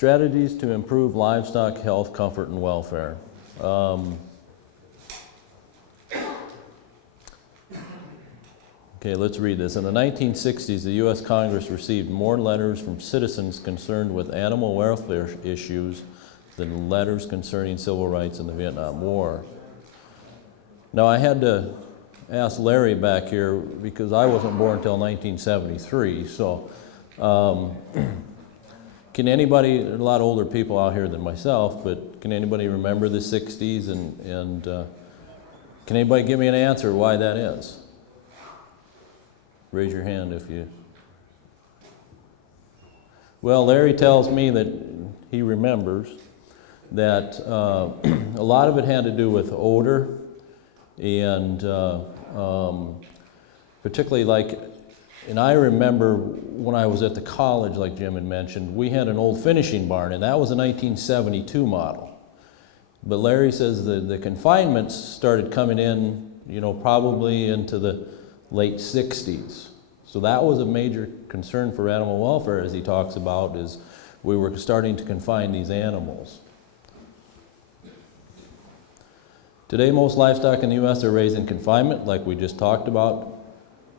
Strategies to improve livestock health, comfort, and welfare. Okay, let's read this. In the 1960s, the U.S. Congress received more letters from citizens concerned with animal welfare issues than letters concerning civil rights in the Vietnam War. Now, I had to ask Larry back here because I wasn't born until 1973, so can anybody, there are a lot of older people out here than myself, but can anybody remember the 60s and can anybody give me an answer why that is? Raise your hand if you... Well, Larry tells me that he remembers that a lot of it had to do with odor and particularly like, and I remember when I was at the college, like Jim had mentioned, we had an old finishing barn, and that was a 1972 model. But Larry says the confinements started coming in, you know, probably into the late 60s. So that was a major concern for animal welfare, as he talks about, is we were starting to confine these animals. Today, most livestock in the U.S. are raised in confinement, like we just talked about,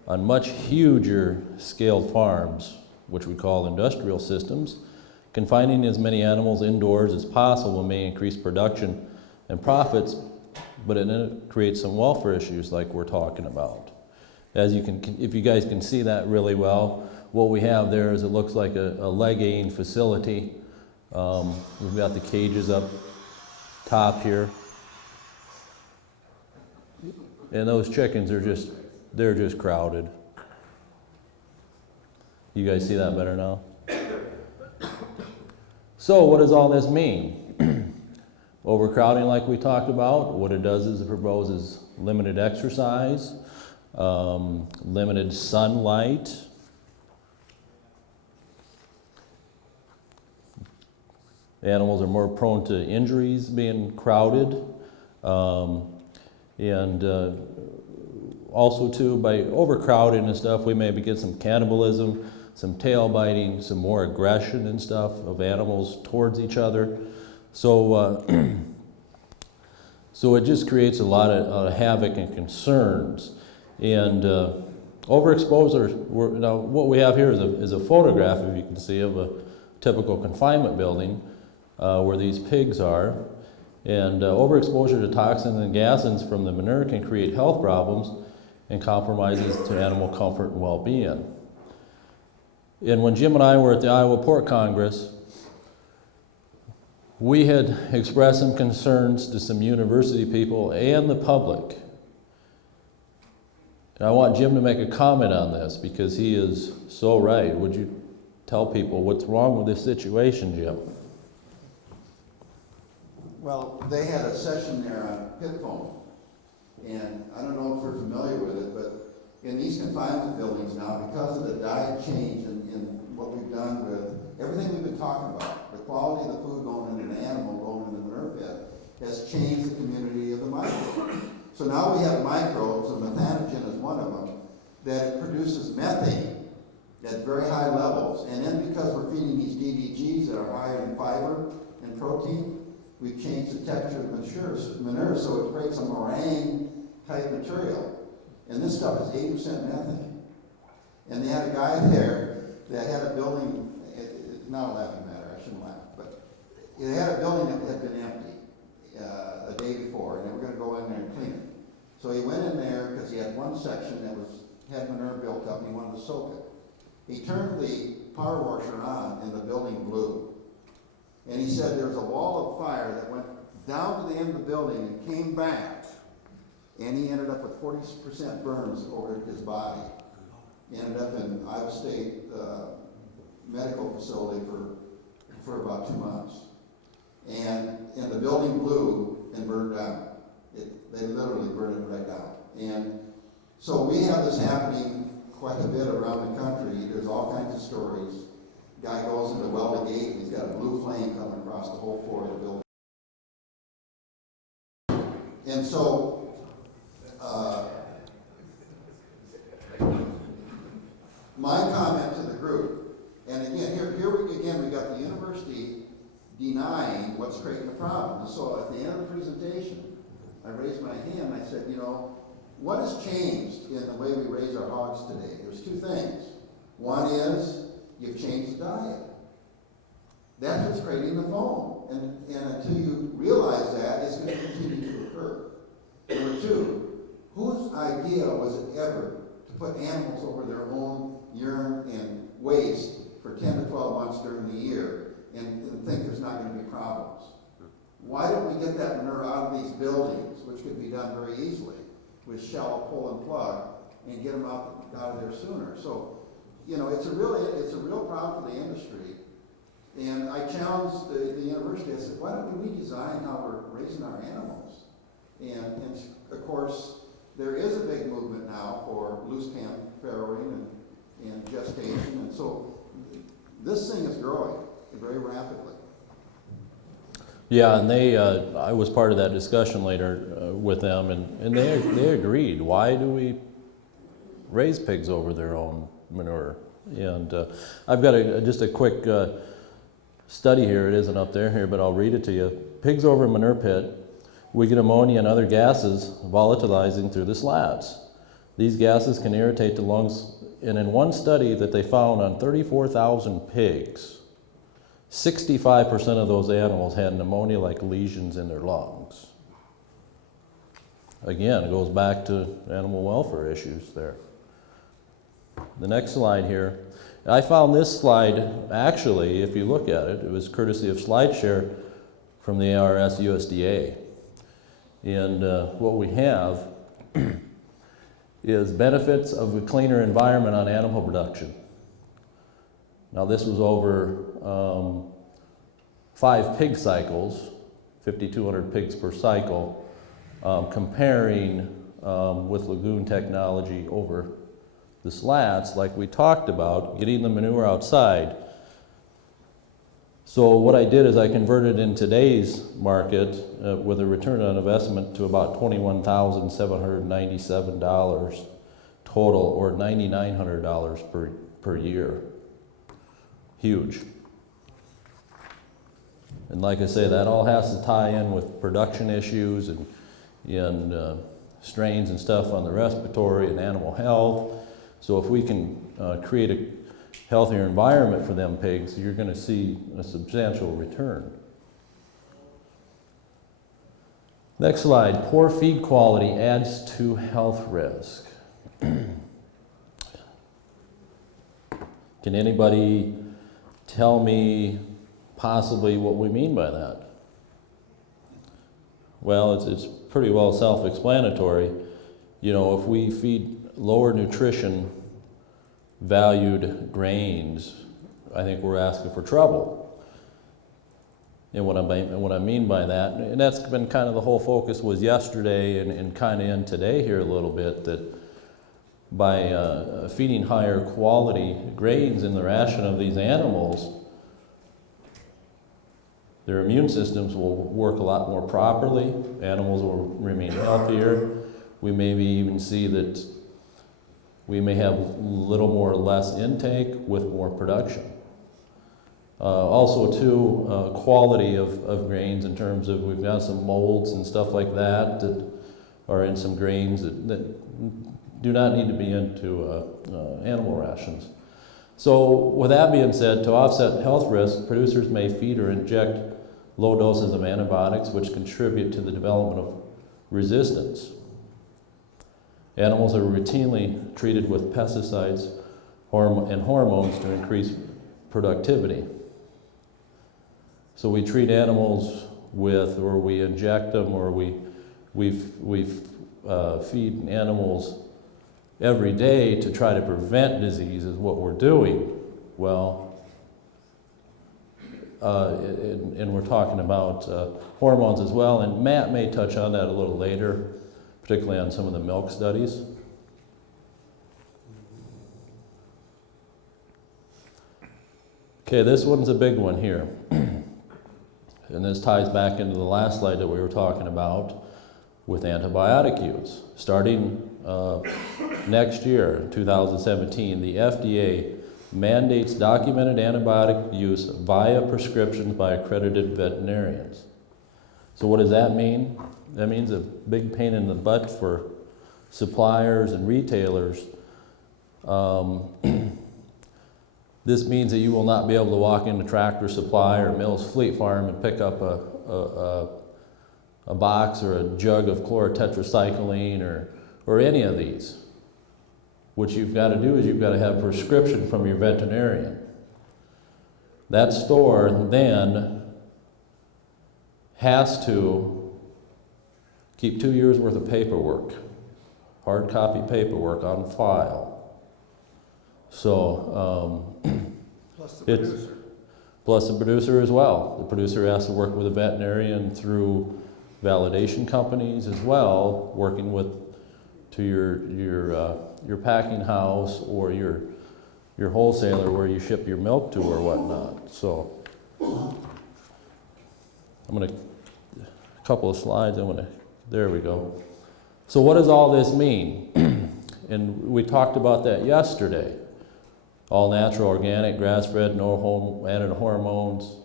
on much huger scaled farms, which we call industrial systems. Confining as many animals indoors as possible may increase production and profits, but it creates some welfare issues like we're talking about. As you can, if you guys can see that really well, what we have there is it looks like a leg-ain facility. We've got the cages up top here. And those chickens are they're just crowded. You guys see that better now? So what does all this mean? Overcrowding, like we talked about, what it does is it proposes limited exercise, limited sunlight, animals are more prone to injuries being crowded, and also too, by overcrowding and stuff, we maybe get some cannibalism, some tail biting, some more aggression and stuff of animals towards each other. So, so it just creates a lot of havoc and concerns. And overexposure, now what we have here is a photograph, if you can see, of a typical confinement building where these pigs are. And overexposure to toxins and gases from the manure can create health problems and compromises to animal comfort and well-being. And when Jim and I were at the Iowa Pork Congress, we had expressed some concerns to some university people and the public. And I want Jim to make a comment on this because he is so right. Would you tell people what's wrong with this situation, Jim? Well, they had a session there on pit foam, and I don't know if you're familiar with it, but in these confinement buildings now, because of the diet change and what we've done with everything we've been talking about, the quality of the food going into an animal, going into the manure pit, has changed the community of the microbes. So now we have microbes, and methanogen is one of them, that produces methane at very high levels. And then because we're feeding these DDGs that are higher in fiber and protein, we've changed the texture of the manure so it creates a meringue-type material. And this stuff is 80% methane. And they had a guy there that had a building, it's not a laughing matter, I shouldn't laugh, but it had a building that had been empty a day before, and they were going to go in there and clean it. So he went in there because he had one section that had manure built up and he wanted to soak it. He turned the power washer on and the building blew. And he said there was a wall of fire that went down to the end of the building and came back, and he ended up with 40% burns over his body. He ended up in Iowa State medical facility for about 2 months. And the building blew and burned down. They literally burned it right down. And so we have this happening quite a bit around the country. There's all kinds of stories. Guy goes into weld a gate and he's got a blue flame coming across the whole floor of the building. And so, my comment to the group, and again, here we got the university denying what's creating the problem. So at the end of the presentation, I raised my hand and I said, what has changed in the way we raise our hogs today? There's two things. One is you've changed the diet. That's what's creating the foam. And until you realize that, it's going to continue to occur. Number two, whose idea was it ever to put animals over their own urine and waste for 10 to 12 months during the year and think there's not going to be problems? Why don't we get that manure out of these buildings, which could be done very easily with shallow pull and plug, and get them out of there sooner? So, it's a real problem for the industry. And I challenged the university. I said, why don't we redesign how we're raising our animals? And of course, there is a big movement now for loose pan farrowing and gestation, and so this thing is growing very rapidly. Yeah, and I was part of that discussion later with them, and they agreed. Why do we raise pigs over their own manure? And I've got just a quick study here. It isn't up there here, but I'll read it to you. Pigs over a manure pit, we get ammonia and other gases volatilizing through the slats. These gases can irritate the lungs, and in one study that they found on 34,000 pigs, 65% of those animals had pneumonia-like lesions in their lungs. Again, it goes back to animal welfare issues there. The next slide here. I found this slide, actually, if you look at it, it was courtesy of SlideShare from the ARS USDA. And what we have is benefits of a cleaner environment on animal production. Now this was over 5 pig cycles, 5,200 pigs per cycle, comparing with lagoon technology over the slats like we talked about, getting the manure outside. So what I did is I converted in today's market with a return on investment to about $21,797 total, or $9,900 per year. Huge. And like I say, that all has to tie in with production issues and strains and stuff on the respiratory and animal health. So if we can create a healthier environment for them pigs, you're going to see a substantial return. Next slide. Poor feed quality adds to health risk. Can anybody tell me possibly what we mean by that? Well, it's pretty well self-explanatory. If we feed lower nutrition valued grains, I think we're asking for trouble. And what I mean by that, and that's been kind of the whole focus was yesterday and kind of in today here a little bit, that by feeding higher quality grains in the ration of these animals, their immune systems will work a lot more properly, animals will remain healthier. We maybe even see that we may have little more or less intake with more production. Also, too, quality of grains in terms of we've got some molds and stuff like that are in some grains that do not need to be into animal rations. So with that being said, to offset health risk, producers may feed or inject low doses of antibiotics, which contribute to the development of resistance. Animals are routinely treated with pesticides and hormones to increase productivity. So we treat animals with, or we inject them, or we feed animals every day to try to prevent disease is what we're doing. Well, and we're talking about hormones as well, and Matt may touch on that a little later, particularly on some of the milk studies. Okay, this one's a big one here. And this ties back into the last slide that we were talking about with antibiotic use. Starting next year, 2017, the FDA mandates documented antibiotic use via prescriptions by accredited veterinarians. So what does that mean? That means a big pain in the butt for suppliers and retailers. This means that you will not be able to walk into Tractor Supply or Mills Fleet Farm and pick up a box or a jug of chlorotetracycline or any of these. What you've got to do is you've got to have a prescription from your veterinarian. That store then has to keep 2 years worth of paperwork, hard copy paperwork on file. So Plus the producer. Plus the producer as well. The producer has to work with a veterinarian through validation companies as well, working with to your packing house or your wholesaler where you ship your milk to or whatnot. So a couple of slides. There we go. So what does all this mean? And we talked about that yesterday. All natural, organic, grass-fed, no added hormones,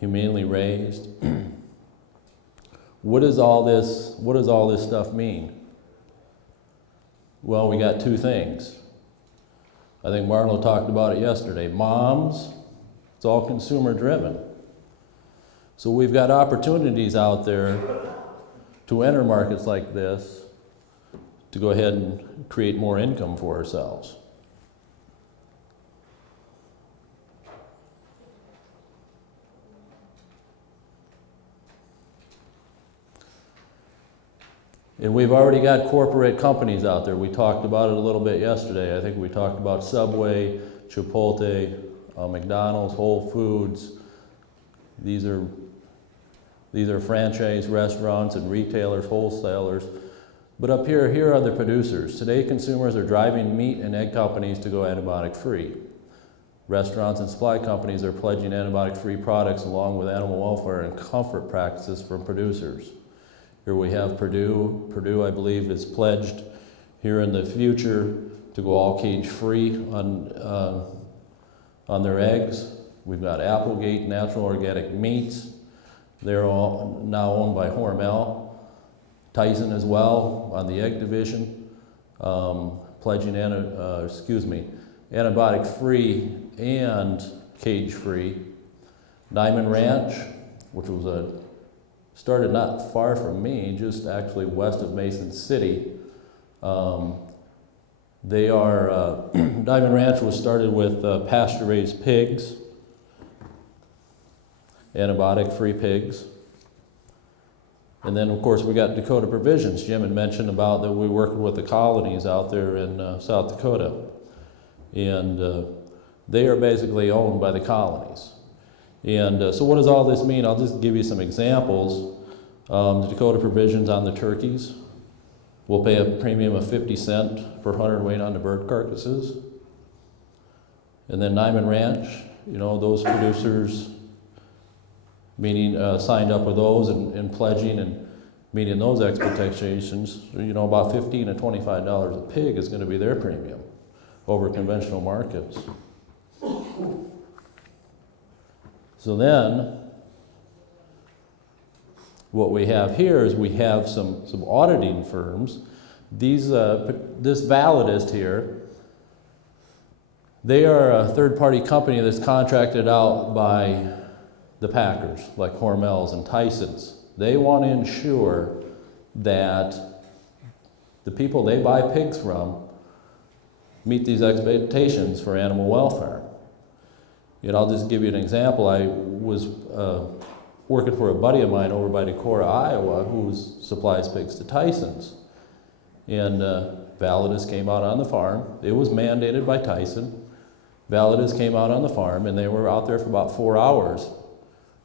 humanely raised. What does all this stuff mean? Well, we got two things. I think Marlo talked about it yesterday. Moms, it's all consumer driven. So we've got opportunities out there to enter markets like this to go ahead and create more income for ourselves. And we've already got corporate companies out there. We talked about it a little bit yesterday. I think we talked about Subway, Chipotle, McDonald's, Whole Foods. These are franchise restaurants and retailers, wholesalers. But up here are the producers. Today, consumers are driving meat and egg companies to go antibiotic-free. Restaurants and supply companies are pledging antibiotic-free products along with animal welfare and comfort practices from producers. Here we have Purdue. Purdue, I believe, is pledged here in the future to go all cage-free on their eggs. We've got Applegate, Natural Organic Meats. They're all now owned by Hormel. Tyson as well on the egg division, pledging antibiotic-free and cage-free. Diamond Ranch, which was started not far from me, just actually west of Mason City. They are, Diamond Ranch was started with pasture-raised pigs, antibiotic-free pigs. And then, of course, we got Dakota Provisions. Jim had mentioned about that we work with the colonies out there in South Dakota. And they are basically owned by the colonies. And so what does all this mean? I'll just give you some examples. The Dakota Provisions on the turkeys. We'll pay a premium of 50 cents per hundredweight on the bird carcasses. And then Diamond Ranch, those producers signed up with those and pledging and meeting those expectations. About $15 to $25 a pig is going to be their premium over conventional markets. So then, what we have here is we have some auditing firms. This Validist here, they are a third-party company that's contracted out by the packers, like Hormel's and Tyson's. They want to ensure that the people they buy pigs from meet these expectations for animal welfare. And I'll just give you an example. I was working for a buddy of mine over by Decorah, Iowa, who supplies pigs to Tyson's. And Validus came out on the farm. It was mandated by Tyson. Validus came out on the farm, and they were out there for about 4 hours,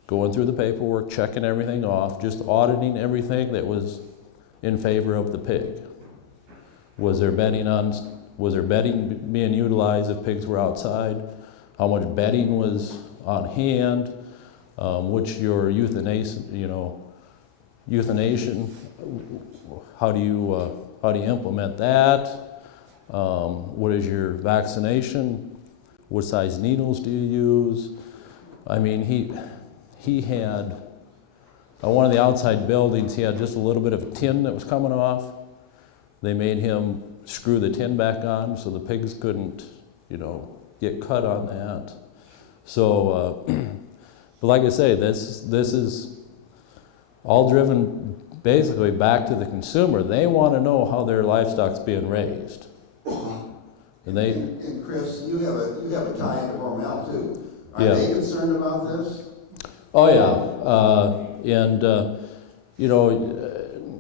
going through the paperwork, checking everything off, just auditing everything that was in favor of the pig. Was there bedding being utilized if pigs were outside? How much bedding was on hand? Which your euthanation, how do you implement that? What is your vaccination? What size needles do you use? I mean, he had, on one of the outside buildings, he had just a little bit of tin that was coming off. They made him screw the tin back on so the pigs couldn't, get cut on that. So, but like I say, this is all driven basically back to the consumer. They want to know how their livestock's being raised. And Chris, you have a tie into Hormel too. Are Yeah. they concerned about this? Oh yeah,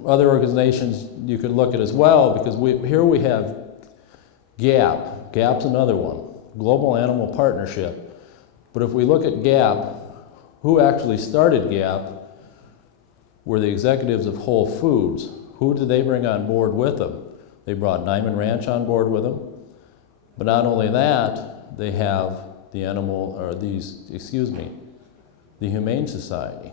other organizations you could look at as well, because here we have GAP. GAP's another one, Global Animal Partnership. But if we look at GAP, who actually started GAP were the executives of Whole Foods. Who did they bring on board with them? They brought Diamond Ranch on board with them. But not only that, they have the Humane Society.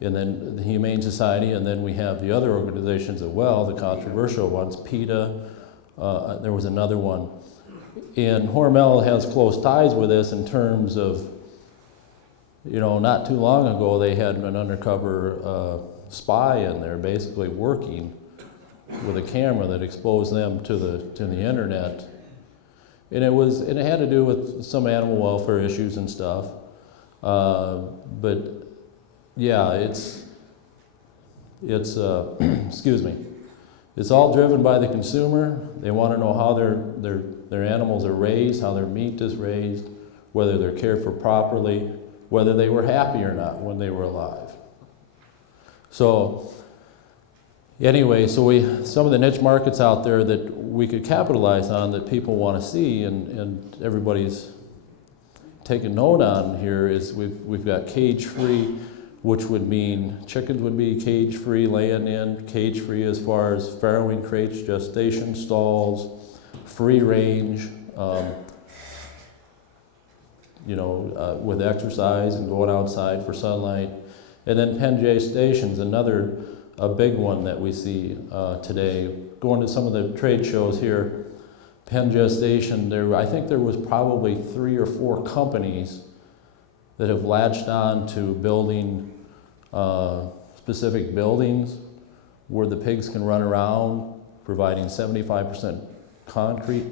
And then the Humane Society, and then we have the other organizations as well, the controversial ones, PETA, there was another one. And Hormel has close ties with this in terms of, not too long ago they had an undercover spy in there basically working with a camera that exposed them to the internet. And it had to do with some animal welfare issues and stuff. But yeah, it's excuse me. It's all driven by the consumer. They want to know how their animals are raised, how their meat is raised, whether they're cared for properly, whether they were happy or not when they were alive. So anyway, some of the niche markets out there that we could capitalize on that people want to see and everybody's taking note on here is we've got cage-free, which would mean chickens would be cage-free laying in, cage-free as far as farrowing crates, gestation stalls, free range, with exercise and going outside for sunlight. And then pen gestation's a big one that we see today. Going to some of the trade shows here, pen gestation, I think there was probably 3 or 4 companies that have latched on to building specific buildings where the pigs can run around, providing 75% concrete,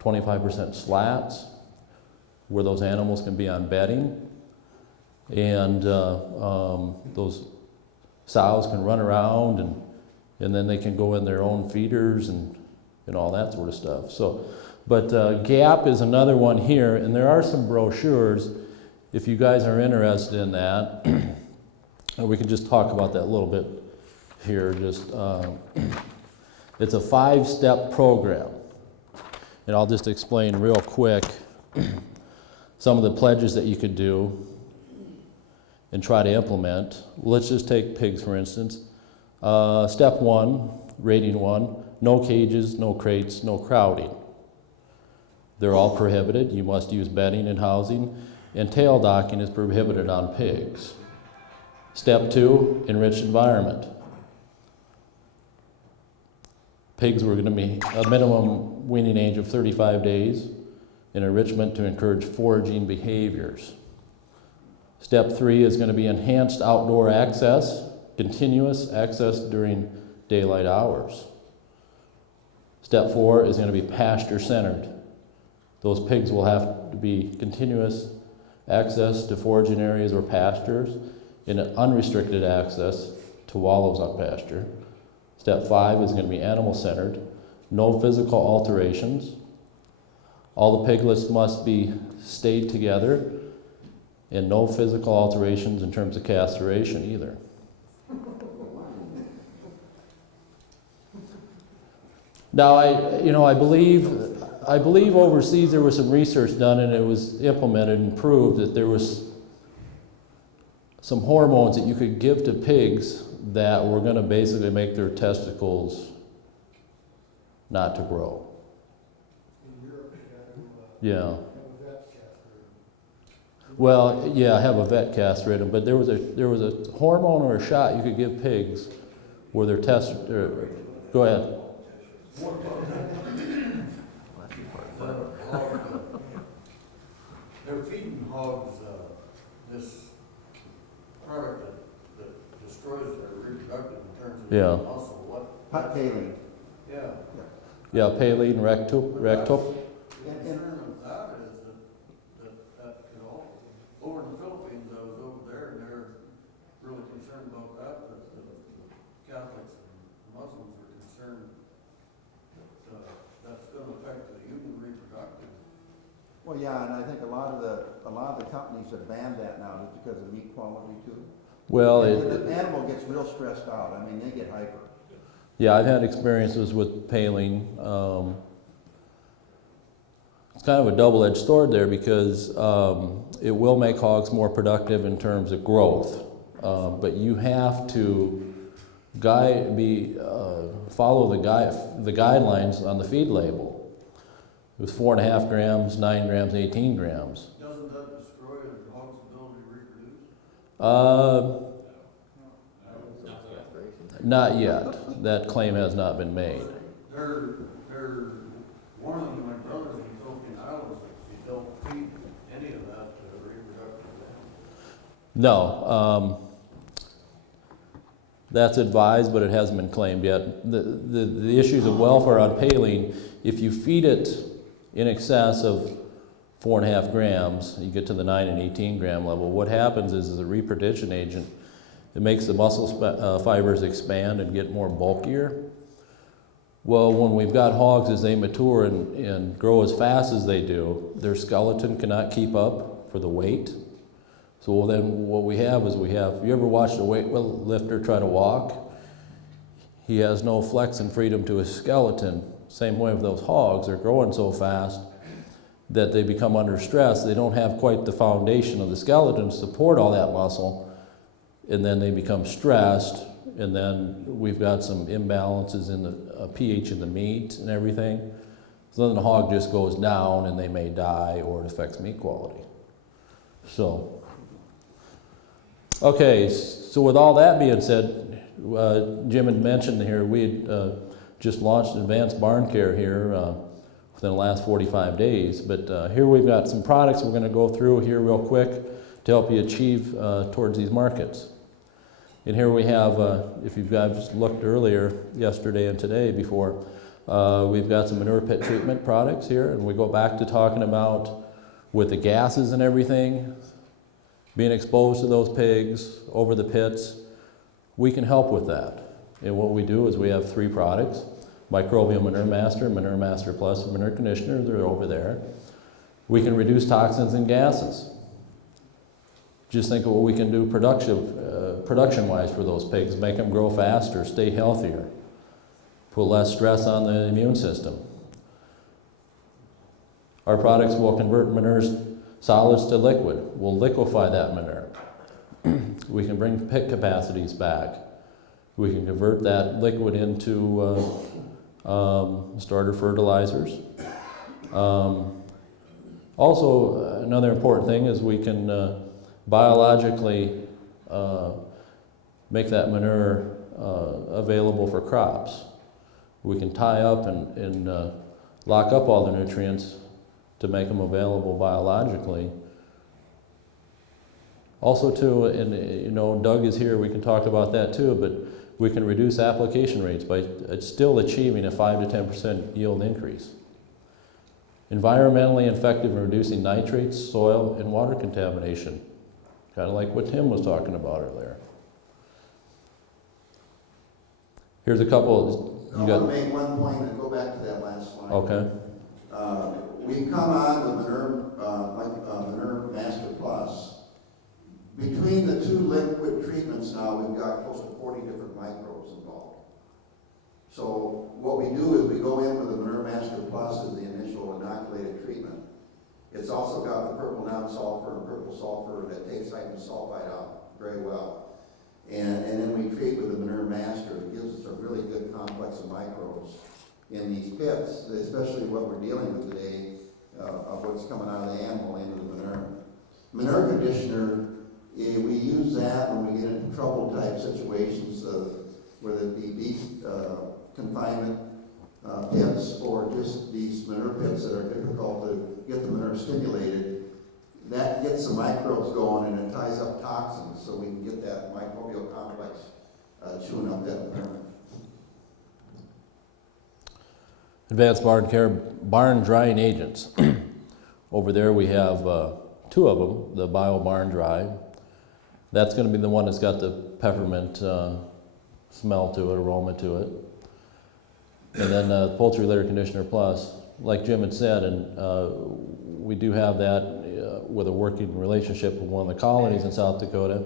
25% slats, where those animals can be on bedding, and those sows can run around and then they can go in their own feeders and all that sort of stuff. So, but GAP is another one here, and there are some brochures if you guys are interested in that. We can just talk about that a little bit here. It's a 5-step program, and I'll just explain real quick some of the pledges that you could do and try to implement. Let's just take pigs, for instance. Step 1, rating 1, no cages, no crates, no crowding. They're all prohibited. You must use bedding and housing, and tail docking is prohibited on pigs. Step 2, enriched environment. Pigs were going to be a minimum weaning age of 35 days, and enrichment to encourage foraging behaviors. Step 3 is going to be enhanced outdoor access, continuous access during daylight hours. Step 4 is going to be pasture-centered. Those pigs will have to be continuous access to foraging areas or pastures and unrestricted access to wallows on pasture. Step 5 is going to be animal-centered, no physical alterations. All the piglets must be stayed together, and no physical alterations in terms of castration either. Now, I believe overseas there was some research done, and it was implemented and proved that there was some hormones that you could give to pigs that were going to basically make their testicles not to grow. In Europe, Yeah. Well, yeah, have a vet castrate them, but there was a hormone or a shot you could give pigs where their go ahead. More they're feeding hogs, this product that destroys their reproductive in terms of Yeah. muscle. What? Pot tailor. Yeah. Yeah, Payleen, Rectup. The concern of that is that could all, over in the Philippines, I was over there and they're really concerned about that the Catholics and Muslims are concerned that that's gonna affect the human reproductive. Well, yeah, and I think a lot of the companies have banned that now just because of meat quality too. Well, The animal gets real stressed out. I mean, they get hyper. yeah, I've had experiences with Payleen. It's kind of a double-edged sword there because it will make hogs more productive in terms of growth, but you have to follow the guidelines on the feed label. It was 4.5 grams, 9 grams, 18 grams. Doesn't that destroy a hog's ability to reproduce? Not yet. That claim has not been made. They're warning my brothers in the Philippine Islands that you don't feed any of that to reproductive animals. No. That's advised, but it hasn't been claimed yet. The issues of welfare on Payleen, if you feed it in excess of 4.5 grams, you get to the 9 and 18 gram level, what happens is a reproduction agent, it makes the muscle fibers expand and get more bulkier. Well, when we've got hogs as they mature and grow as fast as they do, their skeleton cannot keep up for the weight. So then what we have is you ever watched a weightlifter try to walk? He has no flex and freedom to his skeleton. Same way with those hogs, they're growing so fast that they become under stress. They don't have quite the foundation of the skeleton to support all that muscle, and then they become stressed, and then we've got some imbalances in the pH in the meat and everything. So then the hog just goes down and they may die or it affects meat quality. So, okay, so with all that being said, Jim had mentioned here, we had just launched advanced barn care here within the last 45 days. But here we've got some products we're going to go through here real quick to help you achieve towards these markets. And here we have, if you guys looked earlier, yesterday and today before, we've got some manure pit treatment products here. And we go back to talking about with the gases and everything, being exposed to those pigs over the pits, we can help with that. And what we do is we have 3 products, Microbial Manure Master Plus, and Manure Conditioner. They're over there. We can reduce toxins and gases. Just think of what we can do production-wise for those pigs, make them grow faster, stay healthier, put less stress on the immune system. Our products will convert manure's solids to liquid. We'll liquefy that manure. We can bring pit capacities back. We can convert that liquid into starter fertilizers. Also, another important thing is we can biologically make that manure available for crops. We can tie up and lock up all the nutrients to make them available biologically. Also too, and you know, Doug is here, we can talk about that too, but we can reduce application rates by still achieving a 5 to 10% yield increase. Environmentally effective in reducing nitrates, soil, and water contamination. Kind of like what Tim was talking about earlier. Here's a couple. I want to make one point and go back to that last slide. Okay. We've come on with Manure Master Plus. Between the 2 liquid treatments now, we've got close to 40 different microbes involved. So what we do is we go in with the Manure Master Plus as the initial inoculated treatment. It's also got the purple non-sulfur and purple sulfur that takes hydrogen sulfide out very well. And then we treat with the Manure Master. It gives us a really good complex of microbes in these pits, especially what we're dealing with today of what's coming out of the animal into the manure. Manure Conditioner, we use that when we get into trouble type situations, whether it be beef confinement, pits or just these manure pits that are difficult to get the manure stimulated, that gets the microbes going and it ties up toxins so we can get that microbial complex chewing up that manure. Advanced barn care, barn drying agents. Over there we have two of them, the Bio Barn Dry. That's going to be the one that's got the peppermint smell to it, aroma to it. And then Poultry Litter Conditioner Plus, like Jim had said, and we do have that with a working relationship with one of the colonies in South Dakota.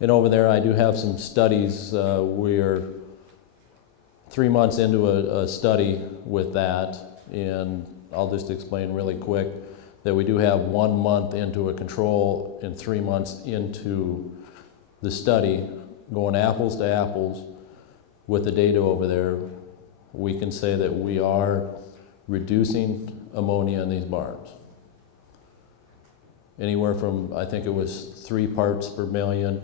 And over there I do have some studies. We're 3 months into a study with that, and I'll just explain really quick that we do have 1 month into a control and 3 months into the study, going apples to apples with the data over there. We can say that we are reducing ammonia in these barns. Anywhere from, I think it was 3 parts per million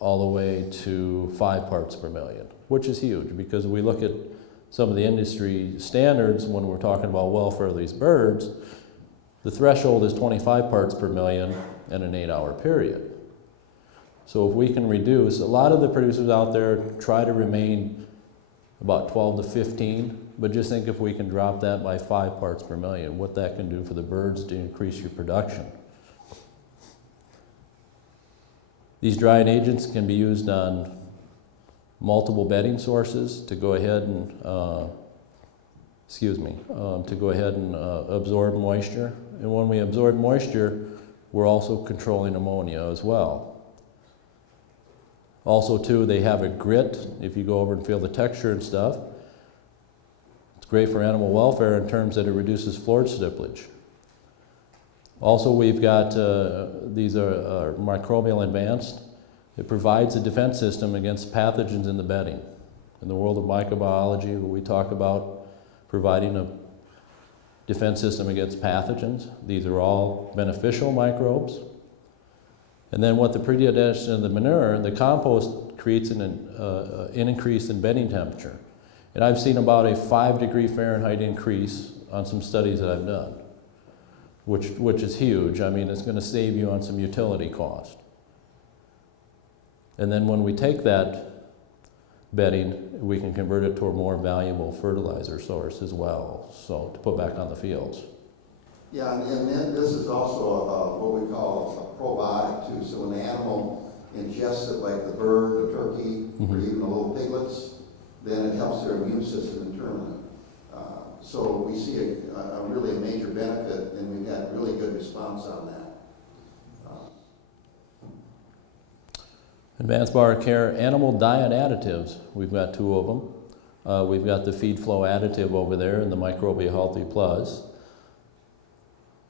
all the way to 5 parts per million, which is huge because we look at some of the industry standards when we're talking about welfare of these birds. The threshold is 25 parts per million in an 8-hour period. So if we can reduce, a lot of the producers out there try to remain about 12 to 15, but just think if we can drop that by 5 parts per million, what that can do for the birds to increase your production. These drying agents can be used on multiple bedding sources to go ahead and, to go ahead and absorb moisture. And when we absorb moisture, we're also controlling ammonia as well. Also too, they have a grit. If you go over and feel the texture and stuff, it's great for animal welfare in terms that it reduces floor stipplage. Also, we've got, these are microbial advanced. It provides a defense system against pathogens in the bedding. In the world of microbiology, we talk about providing a defense system against pathogens. These are all beneficial microbes. And then with the pre-digestion of the manure, the compost creates an increase in bedding temperature. And I've seen about a 5-degree Fahrenheit increase on some studies that I've done, which is huge. I mean, it's going to save you on some utility cost. And then when we take that bedding, we can convert it to a more valuable fertilizer source as well, so to put back on the fields. Yeah, and then this is also what we call a probiotic too. So when the animal ingests it, like the bird, the turkey, or even the little piglets, then it helps their immune system internally. So we see a really major benefit, and we've had really good response on that. Advanced barn care animal diet additives. We've got 2 of them. We've got the feed flow additive over there and the Microbial Healthy Plus.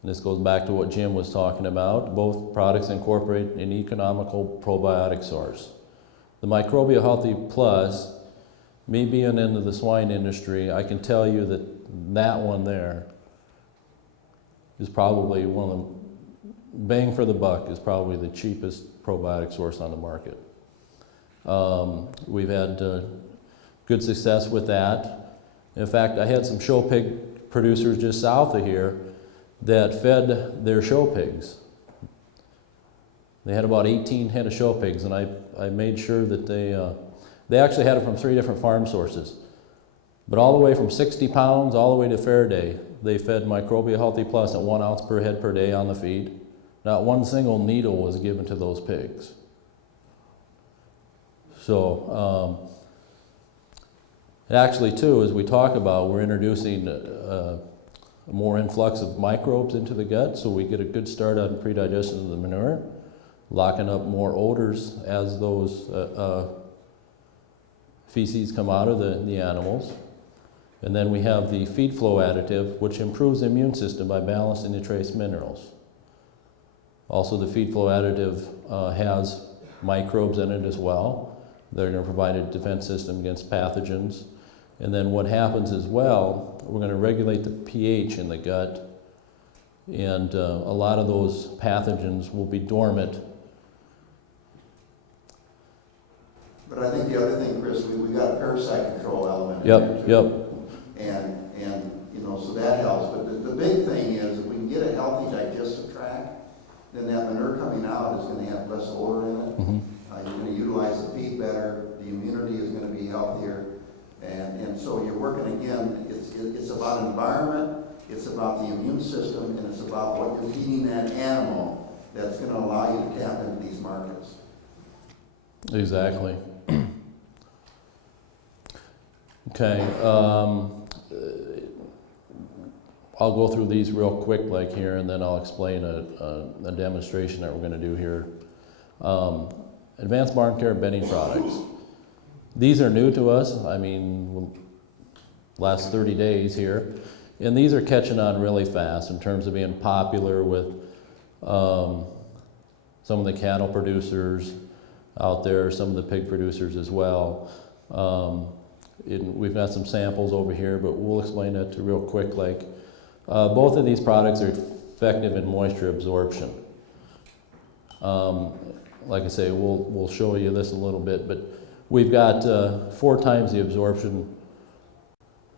And this goes back to what Jim was talking about. Both products incorporate an economical probiotic source. The Microbial Healthy Plus, me being into the swine industry, I can tell you that one there is probably one of the, bang for the buck, is probably the cheapest probiotic source on the market. We've had good success with that. In fact, I had some show pig producers just south of here that fed their show pigs. They had about 18 head of show pigs, and I made sure that they actually had it from 3 different farm sources. But all the way from 60 pounds all the way to fair day, they fed Microbial Healthy Plus at 1 ounce per head per day on the feed. Not one single needle was given to those pigs. So, actually too, as we talk about, we're introducing a more influx of microbes into the gut, so we get a good start on pre-digestion of the manure, locking up more odors as those feces come out of the animals. And then we have the feed flow additive, which improves the immune system by balancing the trace minerals. Also, the feed flow additive has microbes in it as well. They're going to provide a defense system against pathogens. And then what happens as well, we're going to regulate the pH in the gut, and a lot of those pathogens will be dormant. But I think the other thing, Chris, we got a parasite control element. in there, Yep, too. yep. And, you know, so that helps, but the big thing is, if we can get a healthy digestive tract, then that manure coming out is gonna have less odor in it. Mhm. You're gonna utilize the feed better, the immunity is gonna be healthier, and so you're working again, it's about environment, it's about the immune system, and it's about what you're feeding that animal that's gonna allow you to tap into these markets. Exactly. Okay, I'll go through these real quick like here, and then I'll explain a demonstration that we're gonna do here. Advanced barn care bedding products. These are new to us, I mean, last 30 days here, and these are catching on really fast in terms of being popular with some of the cattle producers out there, some of the pig producers as well. We've got some samples over here, but we'll explain that to real quick. Like, both of these products are effective in moisture absorption. Like I say, we'll show you this a little bit, but we've got 4 times the absorption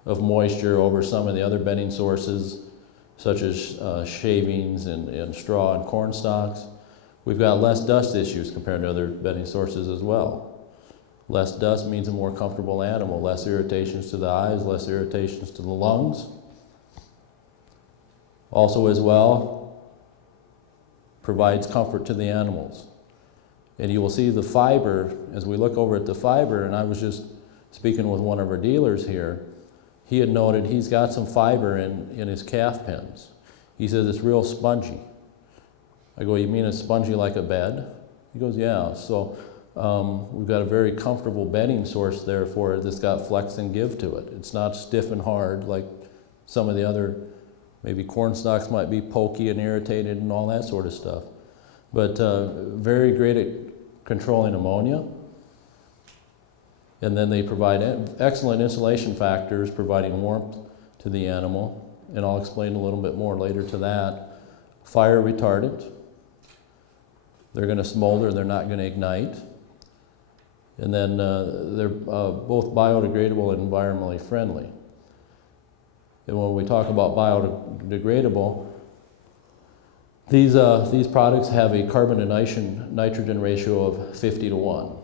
of moisture over some of the other bedding sources, such as shavings and straw and corn stalks. We've got less dust issues compared to other bedding sources as well. Less dust means a more comfortable animal, less irritations to the eyes, less irritations to the lungs. Also as well, provides comfort to the animals. And you will see the fiber, as we look over at the fiber, and I was just speaking with one of our dealers here, he had noted he's got some fiber in his calf pens. He says it's real spongy. I go, you mean it's spongy like a bed? He goes, yeah. So we've got a very comfortable bedding source there for it that's got flex and give to it. It's not stiff and hard like some of the other, maybe corn stalks might be pokey and irritated and all that sort of stuff. But very great at controlling ammonia. And then they provide excellent insulation factors, providing warmth to the animal. And I'll explain a little bit more later to that. Fire retardant. They're going to smolder, they're not going to ignite. And then they're both biodegradable and environmentally friendly. And when we talk about biodegradable, these products have a carbon to nitrogen ratio of 50 to 1.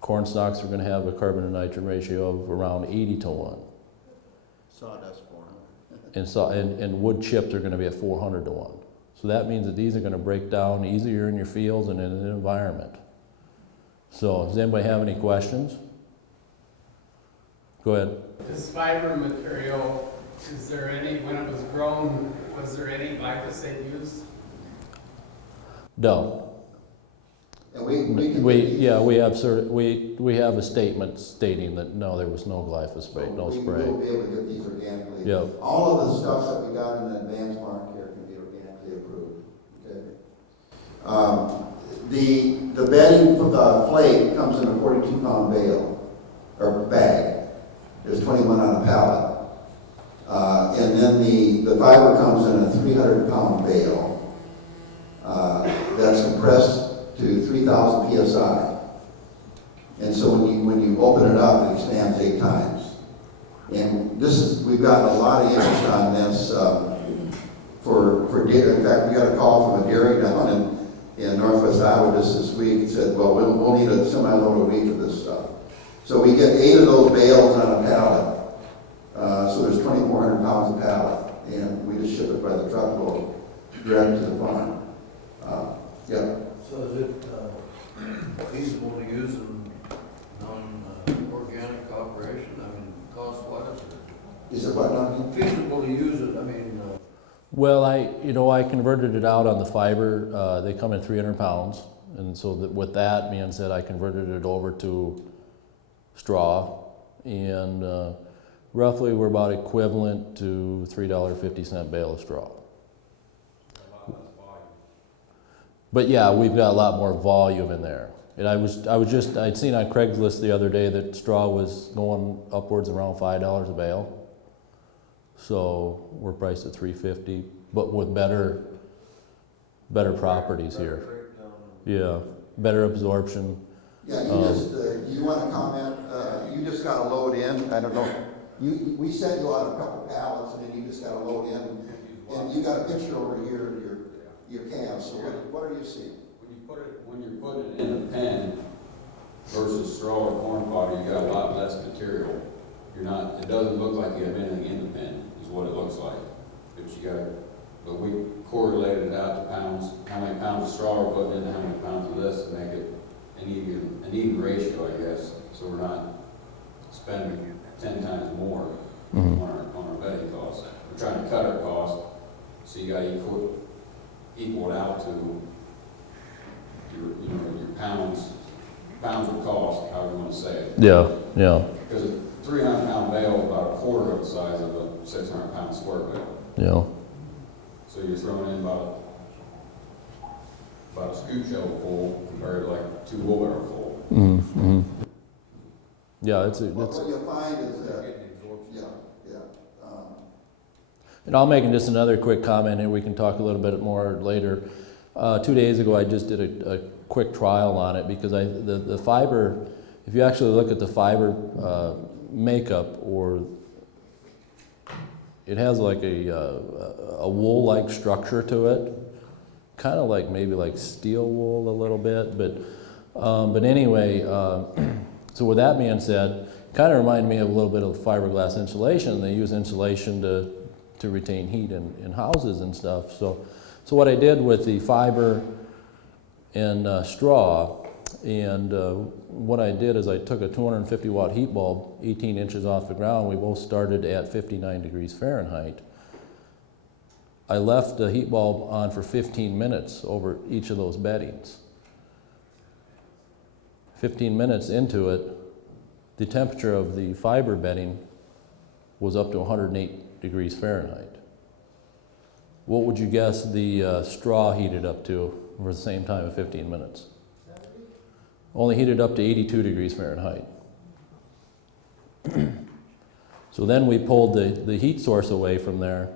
Corn stalks are going to have a carbon to nitrogen ratio of around 80 to 1. Sawdust 400. And wood chips are going to be at 400 to 1. So that means that these are going to break down easier in your fields and in an environment. So does anybody have any questions? Go ahead. This fiber material, is there any, when it was grown, was there any glyphosate used? And No. We have a statement stating that no, there was no glyphosate, no spray. We will be able to get these organically. Yeah. All of the stuff that we got in advanced barn care can be organically approved. Okay. The bedding flake comes in a 42-pound bale or bag. There's 21 on a pallet, and then the fiber comes in a 300-pound bale. That's compressed to 3,000 psi, and so when you open it up, it expands 8 times. And we've gotten a lot of interest on this for dairy. In fact, we got a call from a dairy down in northwest Iowa just this week. It said, well, we'll need a semi-load a week of this stuff. So we get 8 of those bales on a pallet. So there's 2,400 pounds a pallet, and we just ship it by the truckload direct to the farm. Yeah. So is it feasible to use in non-organic operation? I mean, cost-wise? Is it what, Duncan? Feasible to use it, I mean... Well, I converted it out on the fiber. They come in 300 pounds, and so with that being said, I converted it over to straw, and roughly we're about equivalent to $3.50 bale of straw. But yeah, we've got a lot more volume in there. And I'd seen on Craigslist the other day that straw was going upwards around $5 a bale. So we're priced at $3.50, but with better properties here. Yeah, better absorption. Yeah, you want to comment? you just gotta load in, I don't know, we sent you out a couple pallets, and then you just gotta load in, and you got a picture over here of your calves, so what are you seeing? When you're putting it in the pen versus straw or corn fodder, you got a lot less material. It doesn't look like you have anything in the pen, is what it looks like. But we correlated it out to pounds, how many pounds of straw we're putting in, how many pounds of this to make it an even ratio, I guess. So we're not spending 10 times more on our bedding costs. We're trying to cut our costs, so you got to equal it out to your pounds of cost, however you want to say it. Yeah, yeah, Because a 300-pound bale is about a quarter of the size of a 600-pound square bale. yeah. So you're throwing in about a scoop shovel full compared to like 2 wheelbarrow full. Mm-hmm. Yeah, it's What you'll find is that, yeah. and I'll make just another quick comment, and we can talk a little bit more later. 2 days ago, I just did a quick trial on it because the fiber, if you actually look at the fiber makeup, or it has like a wool-like structure to it, kind of like maybe like steel wool a little bit, but anyway. So with that being said, kind of reminded me of a little bit of fiberglass insulation. They use insulation to retain heat in houses and stuff. So what I did with the fiber and straw, and what I did is I took a 250 watt heat bulb, 18 inches off the ground. We both started at 59 degrees Fahrenheit. I left the heat bulb on for 15 minutes over each of those beddings. 15 minutes into it, the temperature of the fiber bedding was up to 108 degrees Fahrenheit. What would you guess the straw heated up to for the same time of 15 minutes? Only heated up to 82 degrees Fahrenheit. So then we pulled the heat source away from there,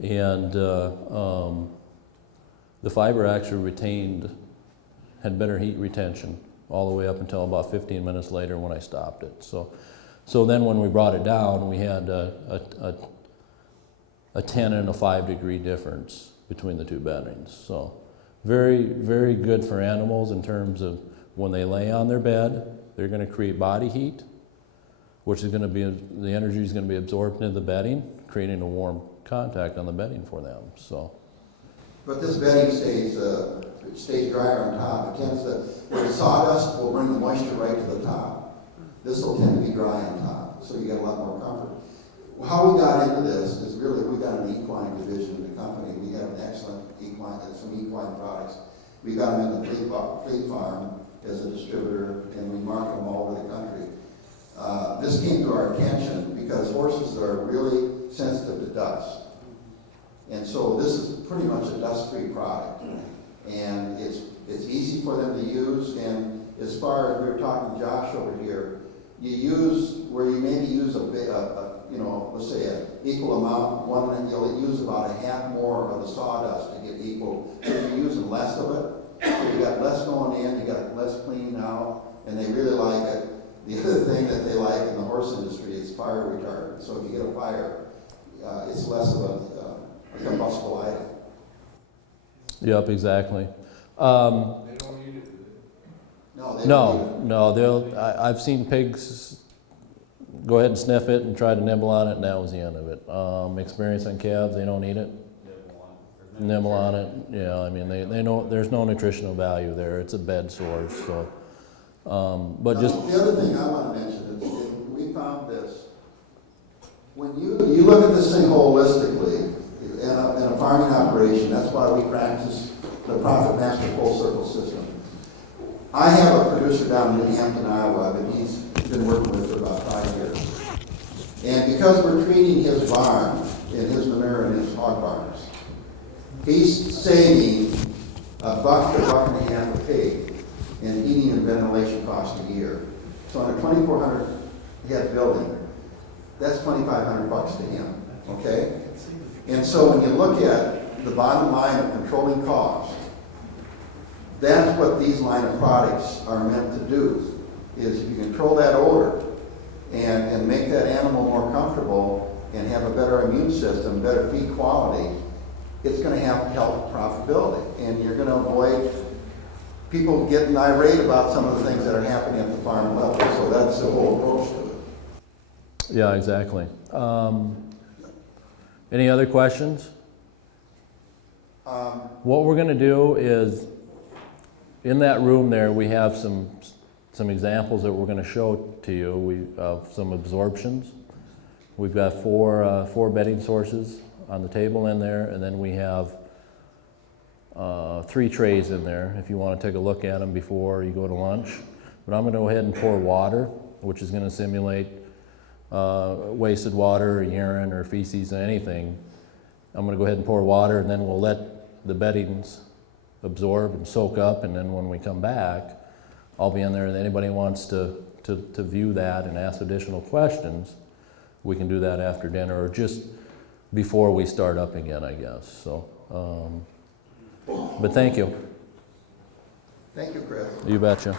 and the fiber actually had better heat retention all the way up until about 15 minutes later when I stopped it. So then when we brought it down, we had a 10 and a 5 degree difference between the two beddings. So very, very good for animals in terms of when they lay on their bed, they're going to create body heat, which is going to be, the energy is going to be absorbed into the bedding, creating a warm contact on the bedding for them. So. But this bedding stays drier on top. It tends to, where sawdust will bring the moisture right to the top. This will tend to be dry on top, so you get a lot more comfort. How we got into this is really, we got an equine division in the company. We have an excellent some equine products. We got them in the fleet farm as a distributor, and we market them all over the country. This came to our attention because horses are really sensitive to dust. And so this is pretty much a dust-free product. And it's easy for them to use, and as far as we were talking to Josh over here, you use where you maybe use a bit, let's say an equal amount, you'll use about a half more of the sawdust to get equal. So you're using less of it, so you got less going in, you got less cleaning out, and they really like it. The other thing that they like in the horse industry is fire retardant. So if you get a fire, it's less of a combustible item. Yep, exactly. They don't eat it, do they? No, I've seen pigs go ahead and sniff it and try to nibble on it, and that was the end of it. Experience on calves, they don't eat it. Nibble on it, yeah, I mean, they know there's no nutritional value there. It's a bed source, so. But just the other thing I want to mention is we found this. When you look at this thing holistically, in a farming operation, that's why we practice the Profit Master Full Circle System. I have a producer down in Hampton, Iowa, that he's been working with for about 5 years. And because we're treating his barn and his manure and his hog barns, he's saving $1 to $1.50 a pig in heating and ventilation costs a year. So on a 2,400 head building, that's $2,500 to him, okay? And so when you look at the bottom line of controlling cost, that's what these line of products are meant to do, is if you control that odor, and make that animal more comfortable and have a better immune system, better feed quality, it's gonna have health profitability. And you're gonna avoid people getting irate about some of the things that are happening at the farm level. So that's the whole approach to it. Yeah, exactly. Any other questions? What we're gonna do is, in that room there, we have some examples that we're gonna show to you of some absorptions. We've got four bedding sources on the table in there, and then we have 3 trays in there if you want to take a look at them before you go to lunch. But I'm going to go ahead and pour water, which is going to simulate wasted water or urine or feces or anything. I'm going to go ahead and pour water, and then we'll let the beddings absorb and soak up, and then when we come back, I'll be in there, and anybody wants to view that and ask additional questions, we can do that after dinner or just before we start up again, I guess. So, but thank you. Thank you, Chris. You betcha.